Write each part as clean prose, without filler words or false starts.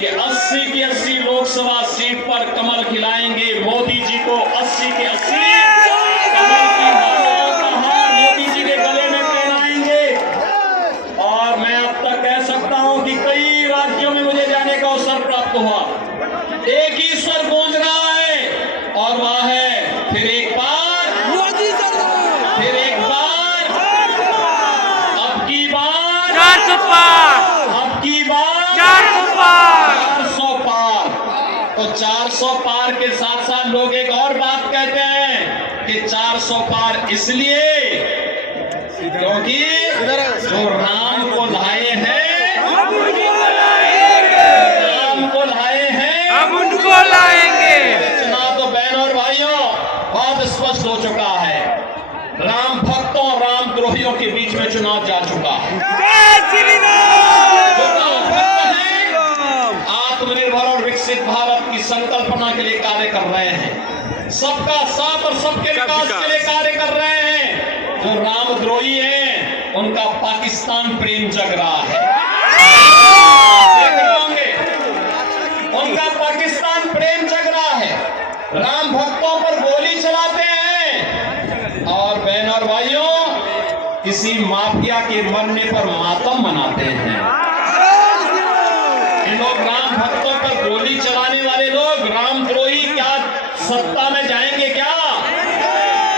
कि 80 की 80 लोकसभा सीट पर कमल खिलाएंगे, मोदी जी को 80 के 80 कमल की मालाओं का हार मोदी जी के गले में पहनाएंगे। और मैं अब तक कह सकता हूं कि कई राज्यों में मुझे जाने का अवसर प्राप्त हुआ, एक ही स्वर गूंज रहा है और वह है फिर एक बार मोदी सरकार, फिर एक बार, अब की बार 400 पार, अब की बार 400 पार, 400 पार। तो 400 पार के साथ साथ लोग एक और बात कहते हैं कि 400 पार इसलिए क्योंकि जो राम को लाए हैं, राम को लाए हैं, हम उनको लाएंगे। चुनाव तो बहनों और भाइयों बहुत स्पष्ट हो चुका है। राम भक्तों और राम द्रोहियों के बीच में चुनाव जा चुका है। जय श्री जो राम। राम भक्त हैं, आत्मनिर्भर और विकसित भारत की संकल्पना के लिए कार्य कर रहे हैं, सबका साथ और सबके विकास के लिए कार्य कर रहे हैं। जो रामद्रोही हैं, उनका पाकिस्तान प्रेम जग रहा है, देख रहे होंगे, उनका पाकिस्तान प्रेम जग रहा है। राम भक्तों पर गोली चलाते हैं और बहन और भाइयों किसी माफिया के मरने पर मातम मनाते हैं। ये लोग राम भक्तों पर गोली चलाने वाले लोग रामद्रोही क्या सत्ता में जाएंगे क्या?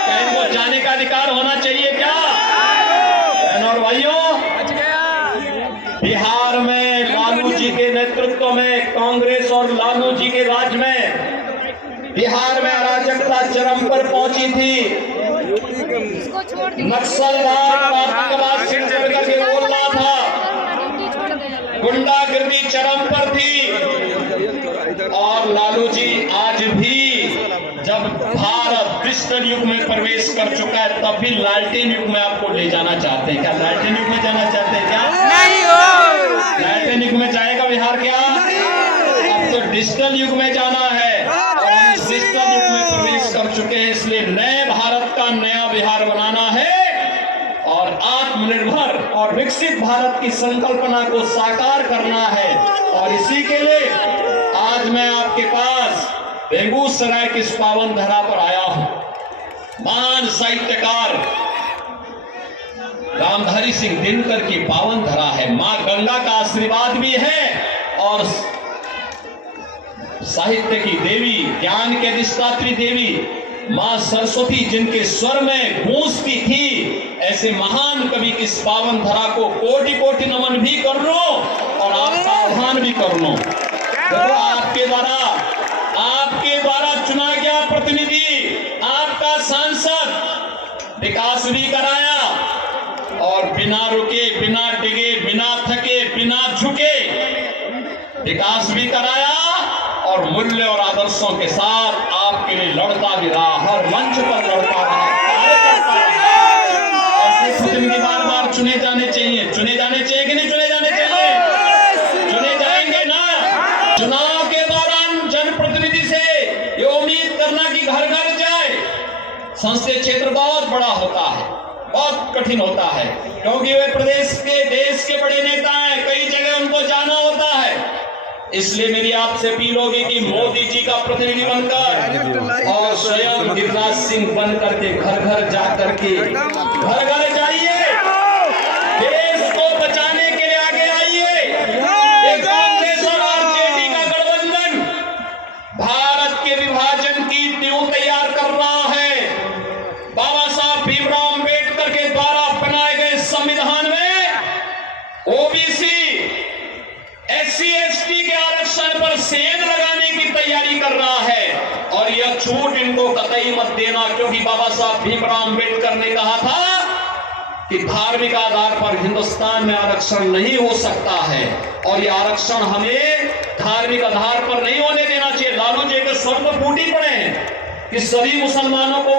क्या इनको जाने का अधिकार होना चाहिए क्या? बहन और भाइयों, बिहार में लालू जी के नेतृत्व में कांग्रेस और लालू जी के राज में बिहार में अराजकता चरम पर पहुंची थी। नक्सलवाद आतंकवाद से जुड़ करके बोल रहा था, गुंडागर्दी चरम पर थी। और लालू जी आज भी जब भारत डिजिटल युग में प्रवेश कर चुका है तब भी लालटेन युग में आपको ले जाना चाहते हैं क्या? लालटेन युग में जाना चाहते हैं क्या? नहीं हो। लालटेन युग में जाएगा बिहार क्या? अब तो डिजिटल युग में जाना है और हम डिजिटल युग में प्रवेश कर चुके हैं। इसलिए नए भारत का नया बिहार बनाना है और आत्मनिर्भर और विकसित भारत की संकल्पना को साकार करना है। और इसी के लिए आज मैं आपके पास बेगूसराय की इस पावन धरा पर आया हूं। महान साहित्यकार रामधारी सिंह दिनकर की पावन धरा है। मां गंगा का आशीर्वाद भी है और साहित्य की देवी, ज्ञान के अधिष्ठात्री देवी मां सरस्वती जिनके स्वर में गूंजती थी, ऐसे महान कवि की इस पावन धरा को कोटि कोटि नमन भी कर लो और आपका आह्वान भी कर लो। देखो, आपके द्वारा चुना गया प्रतिनिधि, आपका सांसद विकास भी कराया और बिना रुके, बिना डिगे, बिना थके, बिना झुके विकास भी कराया और मूल्य और आदर्शों के साथ आपके लिए लड़ता भी रहा, हर मंच पर लड़ता रहा, कार्य करता रहा। ऐसे प्रतिनिधि बार बार चुने जाने चाहिए। चुने जाने चाहिए कि नहीं चुने जाने चाहिए? चुने जाएंगे ना। चुनाव के दौरान जनप्रतिनिधि से ये उम्मीद करना कि घर घर जाए, संसदीय क्षेत्र बहुत बड़ा होता है, बहुत कठिन होता है, क्योंकि वे प्रदेश के, देश के बड़े नेता हैं, कई जगह उनको जाना होता है। इसलिए मेरी आपसे अपील होगी कि मोदी जी का प्रतिनिधि बनकर और स्वयं गिरिराज सिंह बनकर के घर घर जाकर के घर घर जाइए, देश को बचाने के लिए आगे आइए। कांग्रेस और आरजेडी का गठबंधन भारत के विभाजन की नींव तैयार कर रहा है। बाबा साहब भीमराव अंबेडकर के द्वारा बनाए गए संविधान में ओबीसी, एससी, एसटी के आरक्षण पर सेंध लगाने की तैयारी कर रहा है और यह छूट इनको कतई मत देना, क्योंकि बाबा साहब भीमराव अंबेडकर ने कहा था कि धार्मिक आधार पर हिंदुस्तान में आरक्षण नहीं हो सकता है और यह आरक्षण हमें धार्मिक आधार पर नहीं होने देना चाहिए। लालू जी के स्वर तो फूटी पड़े हैं कि सभी मुसलमानों को